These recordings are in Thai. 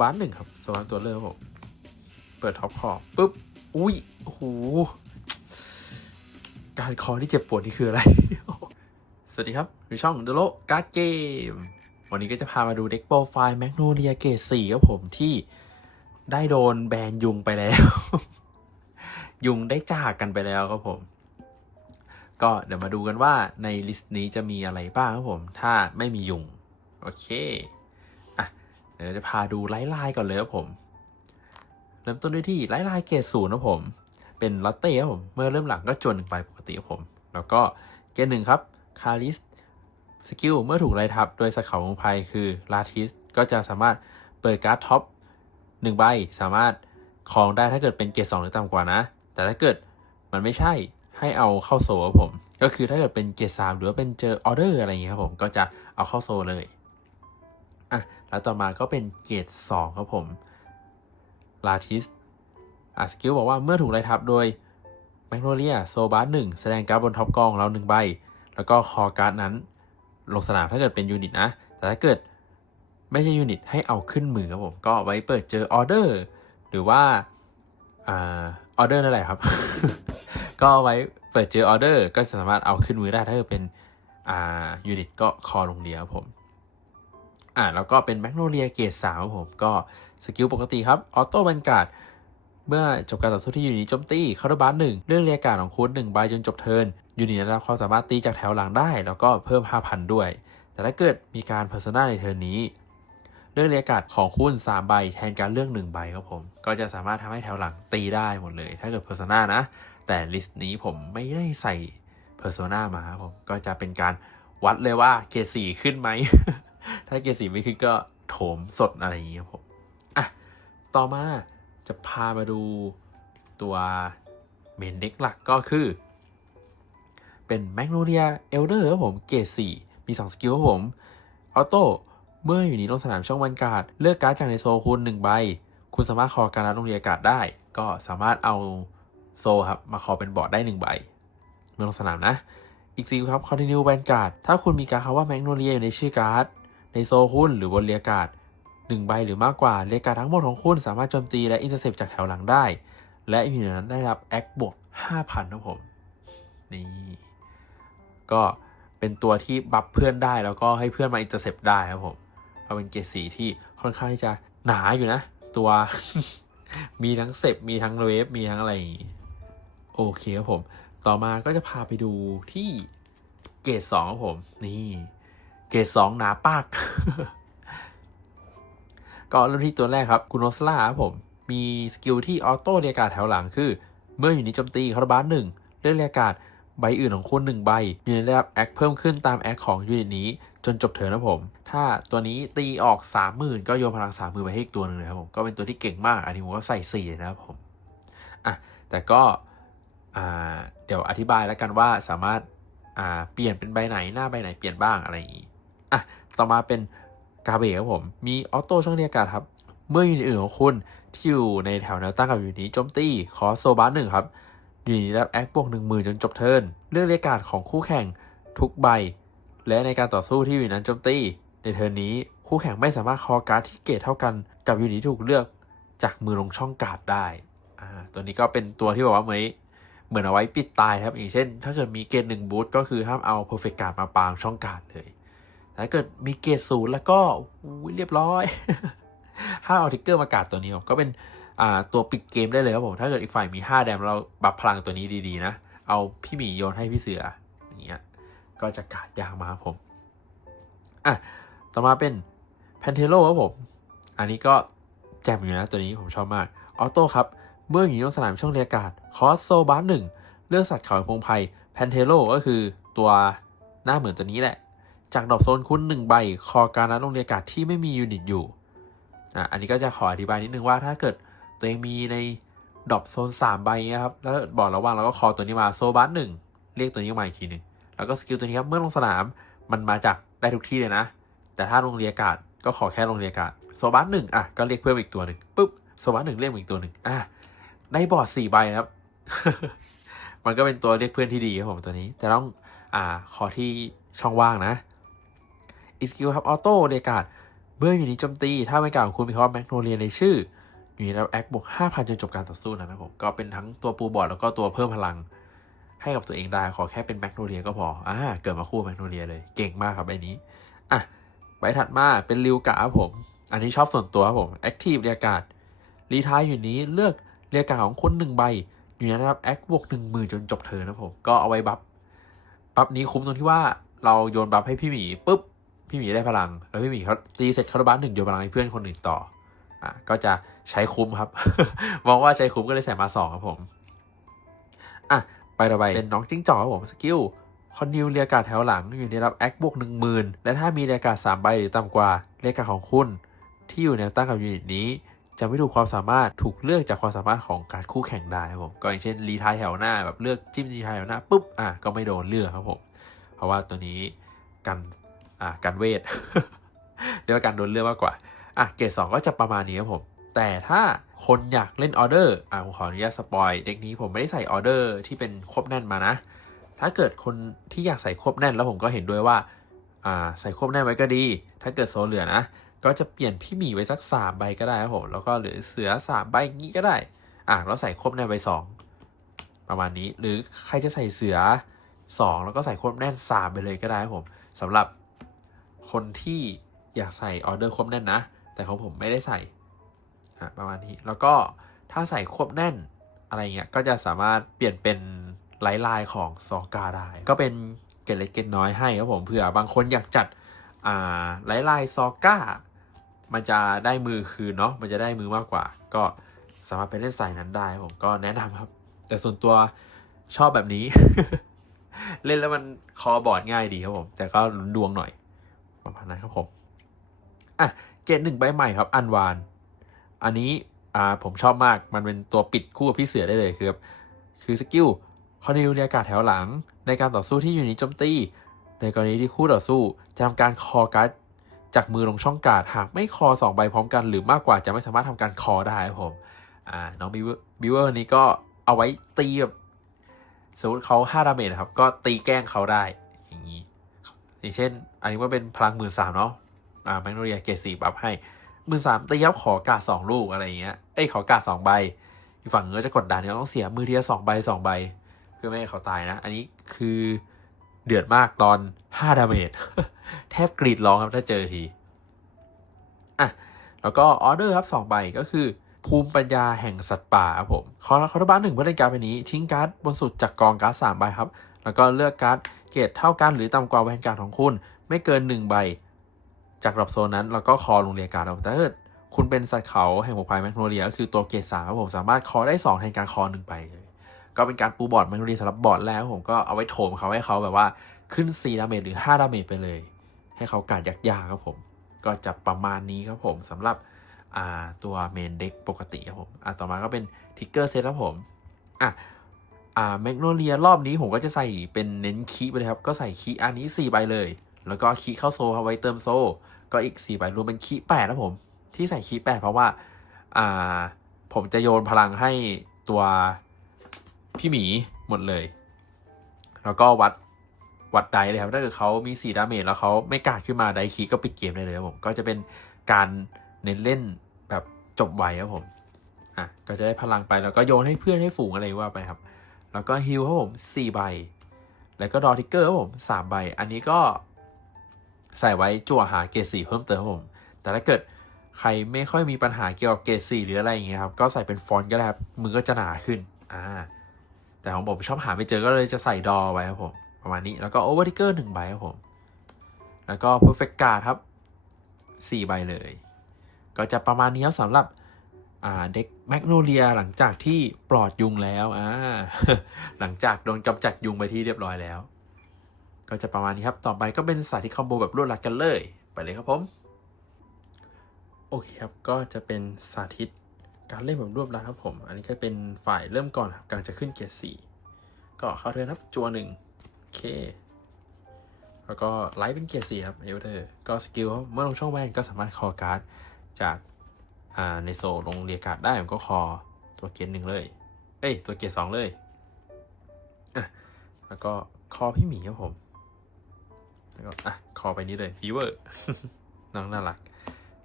บาร์หนึ่งครับโซบาร์ตัวเลือกผมเปิดท็อปคอปุ๊บ อุ้ยโอ้โหการคอที่เจ็บปวดนี่คืออะไร สวัสดีครับอยู่ช่อง The l o Card Game วันนี้ก็จะพามาดูเด็กโปรไฟล์แมกโนเลียเกต4ครับผมที่ได้โดนแบนยุงไปแล้ว ยุงได้จากกันไปแล้วครับผม ก็เดี๋ยวมาดูกันว่าในลิสต์นี้จะมีอะไรบ้างครับผม ถ้าไม่มียุง โอเค เดี๋ยวจะพาดูไลท์ไลน์ก่อนเลยครับผม เริ่มต้นด้วยที่ไลท์ไลน์เกรดศูนย์ครับผม เป็นลอตเต้ครับผม เมื่อเริ่มหลังก็จนหนึ่งใบปกติครับผม แล้วก็เกรดหนึ่งครับ คาริสสกิลเมื่อถูกไล่ทับโดยสกเขาของภัยคือลาทิสก็จะสามารถเปิดการ์ดท็อปหนึ่งใบสามารถครองได้ถ้าเกิดเป็นเกรดสองหรือต่ำกว่านะ แต่ถ้าเกิดมันไม่ใช่ให้เอาเข้าโซลครับผม ก็คือถ้าเกิดเป็นเกรดสามหรือว่าเป็นเจอออเดอร์อะไรอย่างเงี้ยครับผมก็จะเอาเข้าโซลเลยอะ แล้วต่อมาก็เป็นเกรดสองครับผมลาทิสอะสกิลบอกว่าเมื่อถูกไล่ทับโดยแมกโนเลียโซบาร์หนึ่งแสดงการ์ดบนท็อปกองเราหนึ่งใบ แล้วก็คอการ์ดนั้น ลงสนามถ้าเกิดเป็นยูนิตนะ แต่ถ้าเกิดไม่ใช่ยูนิตให้เอาขึ้นมือครับผม ก็ไว้เปิดเจอออเดอร์หรือว่าออเดอร์นั่นแหละครับ ก็เอาไว้เปิดเจอออเดอร์ก็สามารถเอาขึ้นมือได้ถ้าเกิดเป็นยูนิตก็คอลงเดียวครับผม อ่าแล้วก็เป็นแมกโนเลียเกตสามครับผม ก็สกิลปกติครับ ออโต้บันการ์ดเมื่อจบการต่อสู้ที่ยูนิตโจมตีคาร์บานหนึ่งเรื่องเรียกการของคุณหนึ่งใบจนจบเทิร์นยูนิตนั้นรับความสามารถตีจากแถวหลังได้ แล้วก็เพิ่ม 5,000 ด้วย แต่ถ้าเกิดมีการเพอร์ซนาในเทิร์นนี้ เรื่องเรียกการของคุณ3ใบแทนการเลือก1ใบครับผม ก็จะสามารถทำให้แถวหลังตีได้หมดเลย ถ้าเกิดเพอร์ซนานะ แต่ลิสต์นี้ผมไม่ได้ใส่เพอร์ซนามาครับผมก็จะเป็นการวัดเลยว่าเกรดสีขึ้นไหม ถ้าเกรดสีไม่ขึ้นก็โถมสดอะไรอย่างนี้ครับผมอะต่อมาจะพามาดูตัวเมนเด็กหลักก็คือ เป็นแมกโนเลียเอลเดอร์ครับผมเกรด4มี 2 สกิลครับผมออโต้เมื่ออยู่นี้ลงสนามช่องวันการ์ดเลือกการ์ดจากในโซคุณ1ใบ คุณสามารถคอการ์ดลงเรียการ์ดได้ ก็สามารถเอาโซครับมาคอเป็นบอร์ดได้ 1 ใบ เมื่อลงสนามนะ อีกสกิลครับ Continue แวนการ์ดถ้าคุณมีการ์ดคำว่าแมกโนเลียอยู่ในชื่อการ์ด ในโซคุณหรือบนเรียกาดหนึ่งใบหรือมากกว่าเรียกกาดทั้งหมดของคุณสามารถโจมตีและอินเตอร์เซปจากแถวหลังได้ และอยู่ในนั้นได้รับแอคบวก5,000ครับผมนี่ก็เป็นตัวที่บัฟเพื่อนได้แล้วก็ให้เพื่อนมาอินเตอร์เซปได้ครับผมก็เป็นเกรดสีที่ค่อนข้างที่จะหนาอยู่นะ ตัวมีทั้งเซปมีทั้งเวฟมีทั้งอะไรอย่างงี้โอเคครับผม ต่อมาก็จะพาไปดูที่เกรดสองครับผม นี่ เกรดสองหนาปาก ก็เริ่มที่ตัวแรกครับกุนอสลาครับผม มีสกิลที่ออโต้เรียการแถวหลังคือ เมื่ออยู่ในโจมตีคาร์บานหนึ่งเลือกเรียการใบอื่นของคุณหนึ่งใบยูนิตได้รับแอคเพิ่มขึ้นตามแอคของยูนิตนี้ จนจบเทินนะผม ถ้าตัวนี้ตีออก 30,000 ก็โยนพลัง 30,000ไปให้อีกตัวหนึ่งเลยครับผม ก็เป็นตัวที่เก่งมาก อันนี้ผมก็ใส่ 4 นะครับผมอะแต่ก็อ่าเดี๋ยวอธิบายแล้วกันว่าสามารถอ่าเปลี่ยนเป็นใบไหนหน้าใบไหนเปลี่ยนบ้างอะไรอย่างงี้ อะต่อมาเป็นกาเบครับผม มีออโต้ช่องเรียกการครับ เมื่อยูนิตอื่นของคุณที่อยู่ในแถวแนวตั้งกับยูนิตนี้โจมตีขอโซบาร์หนึ่งครับยูนิตรับแอคบวกหนึ่งหมื่นจนจบเทิร์นเลือกเรียกการของคู่แข่งทุกใบ และในการต่อสู้ที่ยูนิตนั้นโจมตีในเทิร์นนี้คู่แข่งไม่สามารถคอการ์ดที่เกรดเท่ากันกับยูนิตที่ถูกเลือกจากมือลงช่องการ์ดได้อ่าตัวนี้ก็เป็นตัวที่บอกว่าเหมือนเหมือนเอาไว้ปิดตายครับอย่างเช่น ถ้าเกิดมีเกรดหนึ่งบูทก็คือห้ามเอาเพอร์เฟกการ์ดมาปางช่องการ์ดเลย ถ้าเกิดมีเกรดศูนย์แล้วก็เรียบร้อย ถ้าเอาทิกเกอร์มากาดตัวนี้ผมก็เป็นตัวปิดเกมได้เลยครับผม ถ้าเกิดอีกฝ่ายมี 5 แดมเราบัฟพลังตัวนี้ดีๆนะ เอาพี่หมีโยนให้พี่เสืออย่างเงี้ย ก็จะกาดยางมาครับผม อะ ต่อมาเป็นแพนเทโลครับผม อันนี้ก็แจ่มอยู่นะตัวนี้ผมชอบมาก ออโต้ครับ เมื่ออยู่ในสนามช่องเรียการ์ดคอสโซบาร์หนึ่ง เลือกสัตว์เขาพงไพแพนเทโลก็คือตัวหน้าเหมือนตัวนี้แหละ จากดอกโซนคุณหนึ่งใบ คอการนัดลงเรียกการ์ดที่ไม่มียูนิตอยู่อะอันนี้ก็จะขออธิบายนิดนึงว่าถ้าเกิดตัวเองมีในดอปโซน3ใบนี้ยครับแล้วบอกระหว่างเราก็คอตัวนี้มาโซบัสหนึ่งเรียกตัวนี้มาอีกทีหนึ่งแล้วก็สกิลตัวนี้ครับเมื่อลงสนามมันมาจากได้ทุกที่เลยนะ แต่ถ้าลงเรียกการ์ดก็ขอแค่ลงเรียกการ์ดโซบัสหนึ่งอะก็เรียกเพิ่มอีกตัวหนึ่งปุ๊บโซบัสหนึ่งเรียกอีกตัวหนึ่งอะได้บอร์ดสี่ใบนะครับ มันก็เป็นตัวเรียกเพื่อนที่ดีครับผมตัวนี้ แต่ต้องอ่าขอที่ช่องว่างนะ อีสกิลครับออโต้เรียการ์ดเมื่ออยู่นี้โจมตีถ้าไม่กล่าวของคุณมีคำว่าแมกโนเลียในชื่อ อยู่ในรับแอคบวก5,000จนจบการต่อสู้นะครับผมก็เป็นทั้งตัวปูบอร์ดแล้วก็ตัวเพิ่มพลัง ให้กับตัวเองได้ขอแค่เป็นแมกโนเลียก็พออ่าเกิดมาคู่แมกโนเลียเลยเก่งมากครับใบนี้อะใบถัดมาเป็นริวกะครับผม อันนี้ชอบส่วนตัวครับผมแอคทีฟเรียกาศรีทายอยู่นี้เลือกเรียกาศของคุณหนึ่งใบ อยู่ในระดับแอคบวกหนึ่งหมื่นจนจบเธอนะผมก็เอาไว้บัฟบัฟนี้คุ้มตรงที่ว่าเราโยนบัฟให้พี่หมีปุ๊บ พี่หมีได้พลัง แล้วพี่หมีเขาตีเสร็จคาร์บ้านหนึ่งโยนพลังให้เพื่อนคนอื่นต่ออะก็จะใช้คุ้มครับ มองว่าใช้คุ้มก็เลยใส่มาสองครับผมอะไปต่อไปเป็นน้องจิ้งจอกครับผมสกิลคอนดิวเรียการแถวหลังอยู่ในรับแอคบวกหนึ่งหมื่นและถ้ามีเรียการสามใบหรือต่ำกว่าเรียการ์ดของคุณ ที่อยู่แนตั้งกับยูนิตนี้ จะไม่ถูกความสามารถถูกเลือกจากความสามารถของการคู่แข่งได้ครับผมก็อย่างเช่นรีทายแถวหน้าแบบเลือกจิ้มรีทายแถวหน้าปุ๊บอะก็ไม่โดนเลือกครับผมเพราะว่าตัวนี้กัน อ่ากันเวทเรียกว่าการโดนเลือกมากกว่าอะเกรดสองก็จะประมาณนี้ครับผม แต่ถ้าคนอยากเล่นออเดอร์อะผมขออนุญาตสปอยเด็กนี้ผมไม่ได้ใส่ออเดอร์ที่เป็นครบแน่นมานะ ถ้าเกิดคนที่อยากใส่ครบแน่นแล้วผมก็เห็นด้วยว่าอ่าใส่ครบแน่นไว้ก็ดี ถ้าเกิดโซเหลือนะ ก็จะเปลี่ยนพี่หมีไว้สักสามใบก็ได้ครับผมแล้วก็หลือเสือสามใบงี้ก็ได้อะแล้วใส่ครบแน่นไว้สองประมาณนี้หรือใครจะใส่เสือสองแล้วก็ใส่ครบแน่นสามไปเลยก็ได้ครับผมสำหรับ คนที่อยากใส่ออเดอร์ครบแน่นนะ แต่ของผมไม่ได้ใส่อะประมาณนี้ แล้วก็ถ้าใส่ครบแน่นอะไรเงี้ย ก็จะสามารถเปลี่ยนเป็นไลน์ไลน์ของซอกาได้ ก็เป็นเกล็ดเล็กเกล็ดน้อยให้ครับผม เผื่อบางคนอยากจัดอ่าไลน์ไลน์ซอกามันจะได้มือคืนเนาะ มันจะได้มือมากกว่า ก็สามารถไปเล่นสายนั้นได้ผมก็แนะนำครับ แต่ส่วนตัวชอบแบบนี้ เล่นแล้วมันคอบอร์ดง่ายดีครับผม แต่ก็ลุ้นดวงหน่อย ประมาณนั้นครับผมอะเกรดหนึ่งใบใหม่ครับ อันวาน อันนี้อ่าผมชอบมากมันเป็นตัวปิดคู่กับพี่เสือได้เลยคือแบคือสกิลคอนดิวเรียกาศแถวหลัง ในการต่อสู้ที่อยู่ในโจมตีในกรณีที่คู่ต่อสู้จะทำการคอการ์ดจากมือลงช่องการ์ดหากไม่คอสองใบพร้อมกัน หรือมากกว่าจะไม่สามารถทำการคอได้ครับผมอ่าน้องบิวเวอร์นี้ก็เอาไว้ตีแบบสมมติเขาห้าดาเมจนะครับ ก็ตีแกล้งเขาได้ อย่างเช่น อันนี้ว่าเป็นพลังหมื่นสามเนาะอ่าแมกโนเรียเกรดสี่บัฟให้หมื่นสามตียับขอกาดสองลูกอะไรอย่างเงี้ยเอ้ยขอกาดสองใบอีกฝั่งนึงก็จะกดดันเนี่ยต้องเสียมือทีละสองใบสองใบ เพื่อไม่ให้เขาตายนะ อันนี้คือเดือดมากตอนห้าดาเมจแทบกรีดร้องครับถ้าเจอทีอะแล้วก็ออเดอร์ครับสองใบก็คือภูมิปัญญาแห่งสัตว์ป่าครับผมคอร์คอรบ้านหนึ่งเพื่อเล่นการ์ดใบนี้ ทิ้งการ์ดบนสุดจากกองการ์ดสามใบครับ แล้วก็เลือกการ์ดเกรดเท่ากันหรือต่ำกว่าแวนการ์ดของคุณ ไม่เกินหนึ่งใบ จากรอบโซนนั้นแล้วก็คอลงเรียการ์ดครับแต่ถ้าคุณเป็นสัตว์เขาแห่งหัวพายแมกโนเลียก็คือตัวเกรดสามครับผมสามารถคอได้สองแทนการคอหนึ่งไปเลยก็เป็นการปูบอร์ดแมกโนเลียสำหรับบอร์ดแล้วผมก็เอาไว้โถมเขาให้เขาแบบว่าขึ้น4ดาเมจหรือ5ดาเมจไปเลย ให้เขากาดยากๆครับผม ก็จะประมาณนี้ครับผมสำหรับตัวเมนเด็กปกติครับผมอ่าต่อมาก็เป็นทิกเกอร์เซตครับผมอะ อ่าแมกโนเลียรอบนี้ผมก็จะใส่เป็นเน้นคีไปเลยครับ ก็ใส่คีอันนี้ 4 ใบเลย แล้วก็คีเข้าโซเอาไว้เติมโซก็อีก 4 ใบรวมเป็นคีแปดนะผม ที่ใส่คีแปดเพราะว่าอ่าผมจะโยนพลังให้ตัวพี่หมีหมดเลย แล้วก็วัดวัดไดเลยครับ ถ้าเกิดเขามี4ดาเมจแล้วเขาไม่กาดขึ้นมาไดคีก็ปิดเกมได้เลยครับผม ก็จะเป็นการเน้นเล่นแบบจบไวครับผม อะ ก็จะได้พลังไปแล้วก็โยนให้เพื่อนให้ฝูงอะไรว่าไปครับ แล้วก็ฮิลครับผม4ใบ แล้วก็ดอทิกเกอร์ครับผม3ใบ อันนี้ก็ใส่ไว้จั่วหาเกรดสีเพิ่มเติมครับผม แต่ถ้าเกิดใครไม่ค่อยมีปัญหาเกี่ยวกับเกรดสีหรืออะไรอย่างเงี้ยครับ ก็ใส่เป็นฟอนต์ก็ได้ครับ มือก็จะหนาขึ้น อ่า แต่ของผมชอบหาไม่เจอก็เลยจะใส่ดอไว้ครับผม ประมาณนี้ แล้วก็โอเวอร์ทิกเกอร์หนึ่งใบครับผม แล้วก็ perfect card ครับสี่ใบเลย ก็จะประมาณนี้ครับสำหรับ เด็กแมกโนเลียหลังจากที่ปลอดยุงแล้วอ่าหลังจากโดนกำจัดยุงไปที่เรียบร้อยแล้ว ก็จะประมาณนี้ครับ ต่อไปก็เป็นสาธิตคอมโบแบบรวดรัดกันเลย ไปเลยครับผม โอเคครับ ก็จะเป็นสาธิตการเล่นแบบรวบรัดครับผม อันนี้ก็เป็นฝ่ายเริ่มก่อนครับกำลังจะขึ้นเกียร์สี่ก็เข้าเทิร์นครับจัวหนึ่งโอเค แล้วก็ไลท์เป็นเกียร์สี่ครับเอเวอร์เทอร์ก็สกิลเมื่อลงช่องแวนก็สามารถคอการ์ดจาก ในโซลลงเรียกาดได้ผมก็คอตัวเกียร์หนึ่งเลย เอ้ย ตัวเกียร์สองเลยอะแล้วก็คอพี่หมีครับผม แล้วก็อะคอไปนี้เลยฟีเวอร์น้องน่ารัก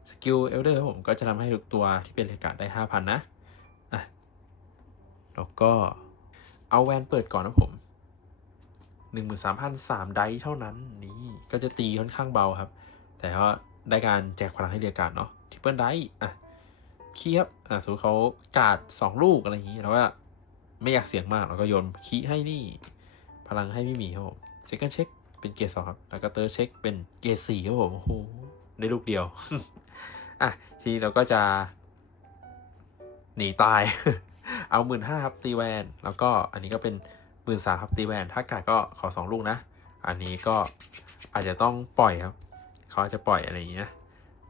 สกิลเอลเดอร์ครับผมก็จะทำให้ทุกตัวที่เป็นเรียกาดได้ห้าพันนะอะแล้วก็เอาแวนเปิดก่อนนะผมหนึ่งหมื่นสามพันสามไดเท่านั้นนี่ก็จะตีค่อนข้างเบาครับ แต่ก็ได้การแจกพลังให้เรียกาดเนาะทิปเปิลไดอะ คีย์ครับอะสมมติเขาการ์ดสองลูกอะไรอย่างนี้เราก็ไม่อยากเสี่ยงมากเราก็โยนคีย์ให้นี่ พลังให้ไม่หมีครับผมเซ็กเช็คเป็นเกรดสองครับ แล้วก็เตอร์เช็คเป็นเกรดสี่ครับผมโอ้โหได้ลูกเดียว อะทีนี้เราก็จะ หนีตาย เอาหมื่นห้าครับตีแวน แล้วก็อันนี้ก็เป็นหมื่นสามครับตีแวน ถ้ากาดก็ขอสองลูกนะ อันนี้ก็อาจจะต้องปล่อยครับ เขาจจะปล่อยอะไรอย่างนี้นะ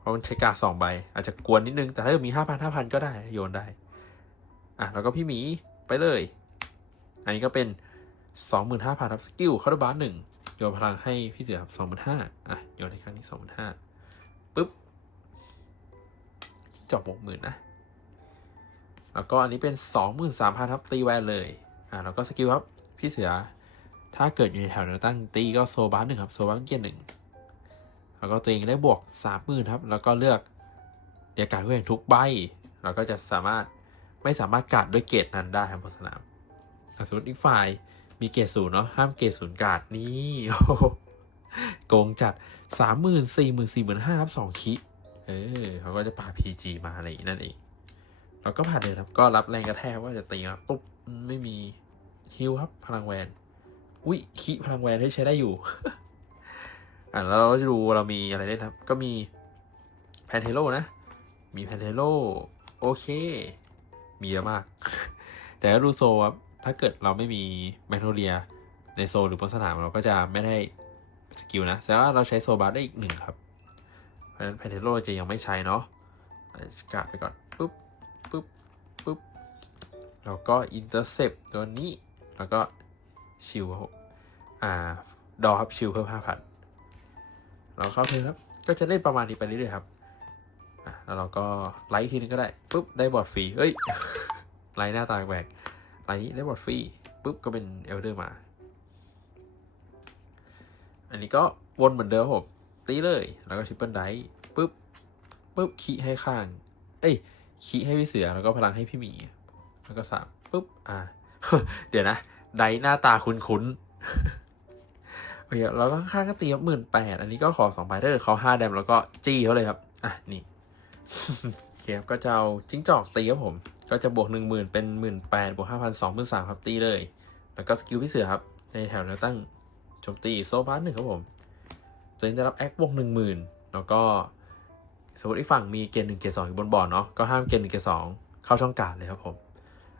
เพราะมันใช้กาสองใบ อาจจะกวนนิดนึง แต่ถ้ามีห้าพันห้าพันก็ได้โยนได้ อะ แล้วก็พี่หมีไปเลย อันนี้ก็เป็นสองหมื่นห้าพันครับสกิลคาร์บาร์หนึ่งโยนพลังให้พี่เสือครับสองหมื่นห้าอะ โยนในครั้งนี้สองหมื่นห้าปุ๊บจบบวกหมื่นนะ แล้วก็อันนี้เป็นสองหมื่นสามพันครับตีแวนเลย อ่าแล้วก็สกิลครับพี่เสือ ถ้าเกิดอยู่ในแถวแนวตั้งตีก็โซบาร์หนึ่งครับ โซบาร์เกียร์หนึ่ง แล้วก็ตัวเองได้บวกสามหมื่นครับ แล้วก็เลือกเรียกการเพื่อนทุกใบ เราก็จะสามารถไม่สามารถกาดด้วยเกรดนั้นได้ครับบนสนามอสมมติอีกฝ่ายมีเกรดศูนย์เนาะห้ามเกรดศูนย์กาดนี่โอ้โกงจัดสามหมื่นสี่หมื่นสี่หมื่นห้าครับสองคิเออเขาก็จะปาพีจีมาอะไรอย่างนี้นั่นเองแล้วก็ผ่านเลยครับ ก็รับแรงกระแทกว่าจะตีมาตุ๊บไม่มีฮิวครับพลังแวน อุ้ยคีพลังแวนที่ใช้ได้อยู่ อ่าแล้วเราจะดูเรามีอะไรได้ครับ ก็มีแพนเทโลนะ มีแพนเทโลโอเค มีเยอะมาก แต่ก็ดูโซครับถ้าเกิดเราไม่มีแมกโนเลียในโซหรือบนสนามเราก็จะไม่ได้สกิลนะ แต่ว่าเราใช้โซบาร์ได้อีกหนึ่งครับ เพราะฉะนั้นแพนเทโลจะยังไม่ใช้เนาะอะกาดไปก่อนปุ๊บปุ๊บปุ๊บแล้วก็อินเตอร์เซปตัวนี้ แล้วก็ชิลครับอ่า ดอครับชิลเพิ่มห้าพัน เราเข้าเทิร์นครับ ก็จะเล่นประมาณนี้ไปเรื่อยๆครับอะแล้วเราก็ไลท์ทีนึงก็ได้ปุ๊บได้บอร์ดฟรีเอ้ยไลท์หน้าตาแปลกไลท์ได้บอร์ดฟรีปุ๊บก็เป็นเอลเดอร์มา อันนี้ก็วนเหมือนเดิมผมตีเลย แล้วก็ทริปเปิลไดส์ปุ๊บปุ๊บคีให้ข้าง เอ้ยคีให้พี่เสือแล้วก็พลังให้พี่หมี แล้วก็สามปุ๊บอ่าเดี๋ยวนะ ไดหน้าตาคุ้นๆ แล้วก็ข้างก็ตีหมื่นแปดอันนี้ก็ขอสองใบถ้าเกิดเขาห้าแดมแล้วก็จี้เขาเลยครับ อะ นี่โอเคครับก็จะเอาจิ้งจอกตีครับผม ก็จะบวกหนึ่งหมื่นเป็นหมื่นแปดบวกห้าพันสองหมื่นสามครับตีเลย แล้วก็สกิลพี่เสือครับ ในแถวแนวตั้งโจมตีโซบาร์หนึ่งครับผม ตัวเองจะรับแอคบวกหนึ่งหมื่นแล้วก็สมมติอีกฝั่งมีเกณฑ์หนึ่งเกณฑ์สองอยู่บนบอร์ดเนาะก็ห้ามเกณฑ์หนึ่งเกณฑ์สองเข้าช่องการดเลยครับผม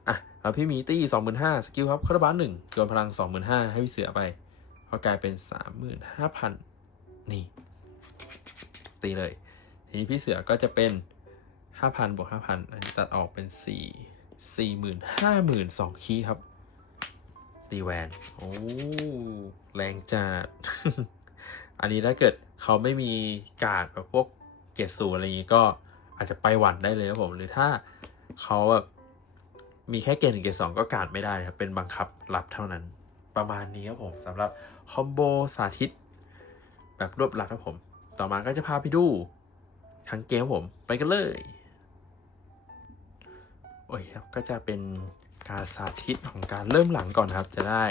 อะแล้วพี่มีตี้สองหมื่นห้าสกิลครับคาร์บานหนึ่งโยนพลังสองหมื่นห้าให้พี่เสือไป ก็กลายเป็นสามหมื่นห้าพันนี่ ตีเลย ทีนี้พี่เสือก็จะเป็นห้าพันบวกห้าพันอันนี้ตัดออกเป็นสี่สี่หมื่นห้าหมื่นสองคีย์ครับ ตีแวน โอ้ แรงจัด อันนี้ถ้าเกิดเขาไม่มีการ์ดแบบพวกเกรดสูอะไรอย่างนี้ก็อาจจะไปหวันได้เลยครับผม หรือถ้าเขาแบบมีแค่เกรดหนึ่งเกรดสองก็การ์ดไม่ได้ครับ เป็นบังคับรับเท่านั้นประมาณนี้ครับผมสำหรับ คอมโบสาธิต แบบรวบลัดครับผม ต่อมาก็จะพาไปดูทั้งเกมผมไปกันเลย โอเคครับ ก็จะเป็นการสาธิตของการเริ่มหลังก่อนครับ จะได้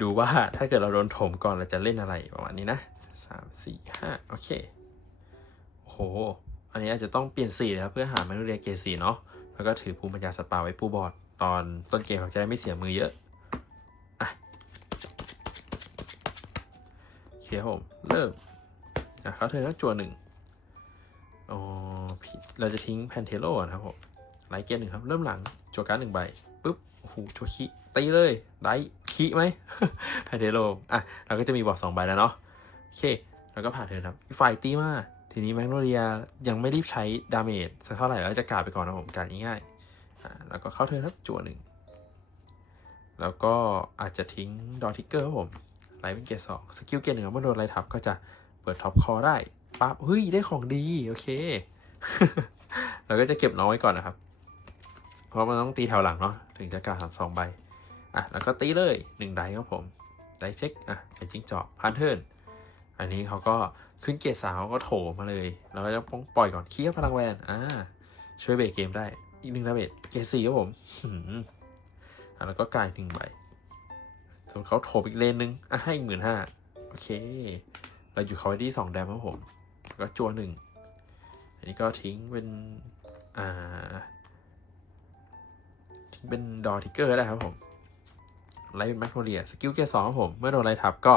ดูว่าถ้าเกิดเราโดนถมก่อนเราจะเล่นอะไรประมาณนี้นะสามสี่ห้าโอเคโอ้โห อันนี้อาจจะต้องเปลี่ยนสีนะครับเพื่อหาแมนูเรียเกสีเนาะแล้วก็ถือภูมิปัญญาสปาไว้ปูบอร์ดตอนต้นเกมเขาจะได้ไม่เสียมือเยอะ ครับผม เริ่มอะเขาเธอแล้วจัวหนึ่งอ๋อเราจะทิ้งแพนเทโลก่อนครับผมไลท์เกียร์หนึ่งครับ เริ่มหลังจัวการ์ดหนึ่งใบปุ๊บโอ้โหจัวขี้ตีเลยไลท์ขี้ไหมแพนเทโลอะเราก็จะมีบอร์ดสองใบแล้วเนาะโอเคแล้วก็ผ่านเทิร์นครับไฟตีมาทีนี้แมกโนเลียยังไม่รีบใช้ดาเมจสักเท่าไหร่แล้วจะกาดไปก่อนนะผมการง่ายๆอ่าแล้วก็เข้าเทิร์นครับจั่วหนึ่งแล้วก็อาจจะทิ้งดอทิกเกอร์ครับผม ไลท์เป็นเกรดสองสกิลเกรดหนึ่งเมื่อโดนไลท์ทับก็จะเปิดท็อปคอได้ปั๊บเฮ้ยได้ของดี โอเค เราก็จะเก็บน้องไว้ก่อนนะครับ เพราะมันต้องตีแถวหลังเนาะถึงจะกาดสองใบอะแล้วก็ตีเลยหนึ่งไดครับผมไดเช็คอะเป็นจิ้งจอกพันเทิร์นอันนี้เขาก็ขึ้นเกรดสามเขาก็โถมาเลยเราก็จะป้องปล่อยก่อนเคีย์พลังแวนอ่าช่วยเบรกเกมได้อีกหนึ่งดาเมจเกรดสี่ครับผมหืมอะแล้วก็กลายหนึ่งใบ ส่วนเขาโถมอีกเลนหนึ่งอะให้อีกหมื่นห้าโอเค เราอยู่เขาไว้ที่สองแดมครับผมแล้วก็จัวหนึ่ง อันนี้ก็ทิ้งเป็น อ่า ทิ้งเป็นดอทิกเกอร์ได้ครับผมไลท์เป็นแมกโนเลียสกิลเกียร์สองครับผม เมื่อโดนไลท์ทับก็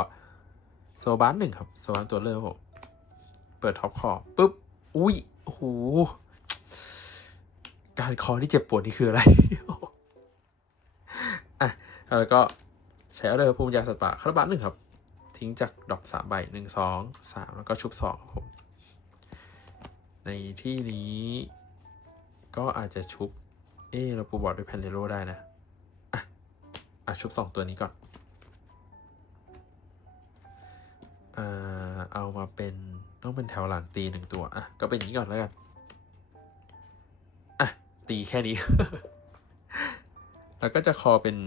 โซบานหนึ่งครับ โซบานตัวเลือกครับผม เปิดท็อปคอปุ๊บ อุ้ยโอ้โหการคอที่เจ็บปวดนี่คืออะไร อะ แล้วก็ ใช้เอาเลยภูมิยาสัตว์ป่าคาราบาหนึ่งครับ ทิ้งจากดอกสามใบหนึ่งสองสามแล้วก็ชุบสองครับผม ในที่นี้ก็อาจจะชุบ เออเราปูบอร์ดด้วยแพนเดโรได้นะอะอะชุบสองตัวนี้ก่อนอเอามาเป็นต้องเป็นแถวหลังตีหนึ่งตัว อะ ก็เป็นอย่างนี้ก่อนแล้วกัน อะ ตีแค่นี้ แล้วก็จะคอเป็น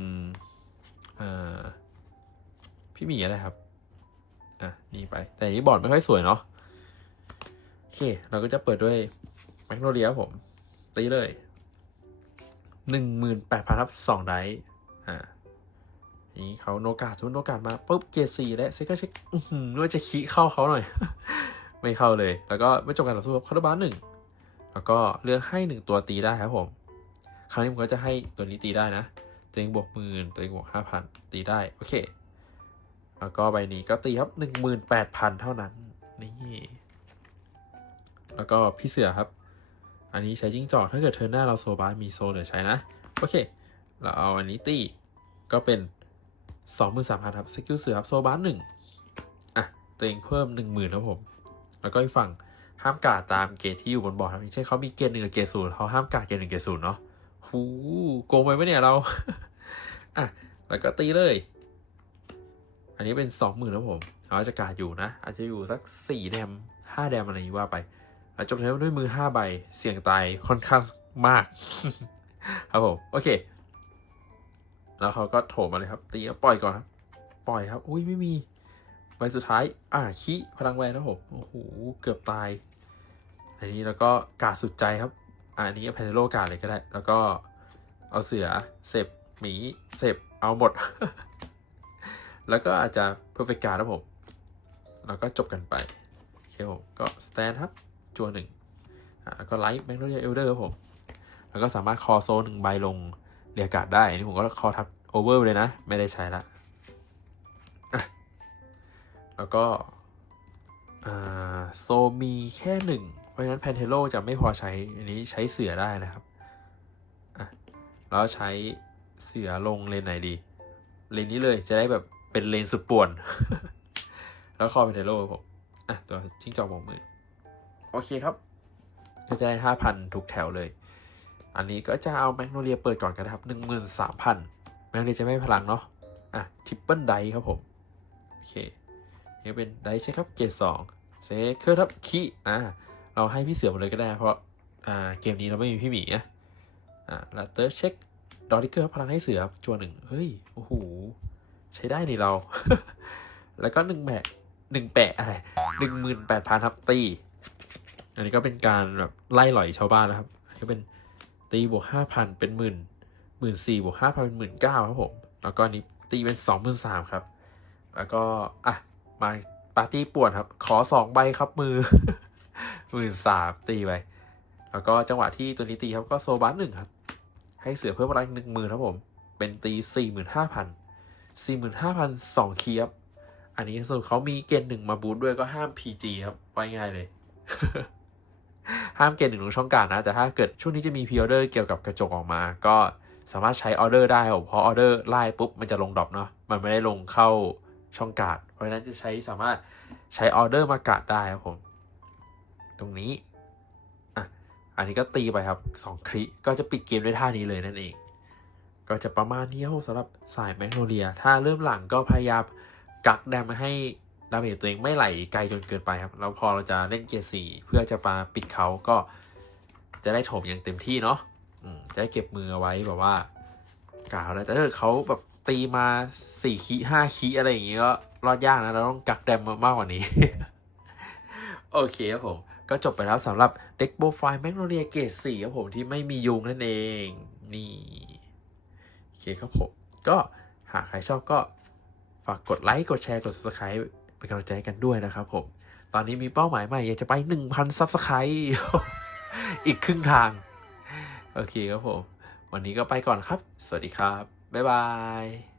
พี่หมีอะไรครับ อะ นี่ไป แต่อันนี้บอร์ดไม่ค่อยสวยเนาะ โอเค เราก็จะเปิดด้วยแมกโนเลียผม ตีเลยหนึ่งหมื่นแปดพันทับสองไดอ่านี่เขาโนกาสมมติโนกาดมาปุ๊บเกียร์สี่และเซคันเช็คอือหือนึกว่าจะขี้เข้าเขาหน่อย ไม่เข้าเลย แล้วก็ไม่จบการต่อสู้ครับคาร์บานหนึ่งแล้วก็เลือกให้หนึ่งตัวตีได้ครับผม คราวนี้ผมก็จะให้ตัวนี้ตีได้นะ ตัวเองบวกหมื่นตัวเองบวกห้าพันตีได้ โอเค แล้วก็ใบนี้ก็ตีครับหนึ่งหมื่นแปดพันเท่านั้น นี่ แล้วก็พี่เสือครับ อันนี้ใช้จิ้งจอกถ้าเกิดเทอร์นหน้าเราโซบาสมีโซเหลือใช้นะ โอเค เราเอาอันนี้ตีก็เป็นสองหมื่นสามพันครับสกิลเสือครับโซบาสหนึ่งอะ ตัวเองเพิ่มหนึ่งหมื่นครับผม แล้วก็อีกฝั่งห้ามกาดตามเกรดที่อยู่บนบอร์ดครับอย่างเช่นเขามีเกรดหนึ่งกับเกรดศูนย์เขาห้ามกาดเกรดหนึ่งเกรดศูนย์เนาะ หูโกงไปไหมเนี่ยเรา อะ แล้วก็ตีเลย อันนี้เป็นสองหมื่นครับผมเขาจะกาดอยู่นะ อาจจะอยู่สักสี่แดมห้าแดมอะไรอย่างนี้ว่าไป แล้วจบแล้วด้วยมือห้าใบ เสี่ยงตายค่อนข้างมาก ครับผม โอเค แล้วเขาก็โถมมาเลยครับ ตีปล่อยก่อนครับ ปล่อยครับ อุ้ยไม่มีใบสุดท้าย อ่าขี้พลังแวนนะผม โอ้โห เกือบตาย อันนี้แล้วก็กาดสุดใจครับ อันนี้แพนเนโลกาเลยก็ได้ แล้วก็เอาเสือเสพหมีเสพเอาหมด แล้วก็อาจจะเพอร์เฟกการ์ดครับผมแล้วก็จบกันไปโอเคผมก็สแตนครับจัวหนึ่งแล้วก็ไลท์แมกโนเลียเอลเดอร์ครับผม แล้วก็สามารถคอโซนหนึ่งใบลงเรียการ์ดได้นนี้ผมก็คอทับโอเวอร์ไปเลยนะ ไม่ได้ใช้ละแล้วก็โซมีแค่หนึ่ง ราะฉะนั้นแพนเทโลจะไม่พอใช้ อันนี้ใช้เสือได้นะครับอะแล้วใช้เสือลงเลนไหนดี เลนนี้เลยจะได้แบบเป็นเลนสุดป่วน แล้วคอแพนเทโลครับผมอะตัวจิ้งจอกบอกมือโอเคครับก็จะได้ห้าพันทุกแถวเลย อันนี้ก็จะเอาแมกโนเลียเปิดก่อนกันนะครับหนึ่งหมื่นสามพันแมกโนเลียจะไม่ให้พลังเนาะอะทริปเปิลไดครับผม โอเคนี่เป็นไดใช่ครับเกรดสองเซเคอร์ทับคีอ่า เราให้พี่เสือหมดเลยก็ได้ เพราะอ่าเกมนี้เราไม่มีพี่หมีอ่าแล้วเติร์เช็คดอริเกอร์พลังให้เสือครับจัวหนึ่งเฮ้ย โอ้โห ใช้ได้ในเรา แล้วก็หนึ่งแปะหนึ่งแปะอะไรหนึ่งหมื่นแปดพันครับตี อันนี้ก็เป็นการแบบไล่หล่อยชาวบ้านนะครับอันนี้เป็นตีบวกห้าพันเป็นหมื่นหมื่นสี่บวกห้าพันเป็นหมื่นเก้าครับผม แล้วก็อันนี้ตีเป็นสองหมื่นสามครับ แล้วก็ อะ มาปาร์ตี้ป่วนครับ ขอสองใบครับมือ หมื่นสามตีไป แล้วก็จังหวะที่ตัวนี้ตีครับก็โซบัสหนึ่งครับ ให้เสือเพิ่มพลังหนึ่งหมื่นครับผม เป็นตีสี่หมื่นห้าพันสี่หมื่นห้าพันสองคีย์ครับ อันนี้สรุปเขามีเกณฑ์หนึ่งมาบูทด้วยก็ห้าม PG ครับ ไว้ง่ายเลย ห้ามเกณฑ์หนึ่งลงช่องการนะ แต่ถ้าเกิดช่วงนี้จะมีพ r ออเดอร์เกี่ยวกับกระจกออกมา ก็สามารถใช้ออเดอร์ได้ครับเพราะออเดอร์ไล่ปุ๊บมันจะลงดรอปเนาะ มันไม่ได้ลงเข้าช่องการ์ดเพราะฉะนั้นจะใช้สามารถใช้ออเดอร์มากาดได้ครับผม ตรงนี้อะอันนี้ก็ตีไปครับสองคลิก็จะปิดเกมด้วยท่านี้เลยนั่นเอง ก็จะประมาณนี้ครับสำหรับสายแมกโนเลีย ถ้าเริ่มหลังก็พยายามกักแดมมาให้ดาเมจตัวเองไม่ไหลไกลจนเกินไปครับ แล้วพอเราจะเล่นเกียร์สี่เพื่อจะมาปิดเขาก็จะได้โถมอย่างเต็มที่เนาะจะได้เก็บมือเอาไว้แบบว่ากล่าวได้แต่ถ้าเกิดเขาแบบตีมาสี่คีห้าคีอะไรอย่างงี้ก็รอดยากนะ เราต้องกักแดมมากกว่านี้ โอเคครับผม ก็จบไปแล้วสำหรับเด็กโปรไฟล์แมกโนเลียเกรด4ครับผมที่ไม่มียุงนั่นเอง นี่โอเคครับผม ก็หากใครชอบก็ฝากกดไลค์กดแชร์กด subscribe เป็นกำลังใจกันด้วยนะครับผม ตอนนี้มีเป้าหมายใหม่อยากจะไป 1,000 subscribe อีกครึ่งทาง โอเคครับผม วันนี้ก็ไปก่อนครับ สวัสดีครับ บ๊ายบาย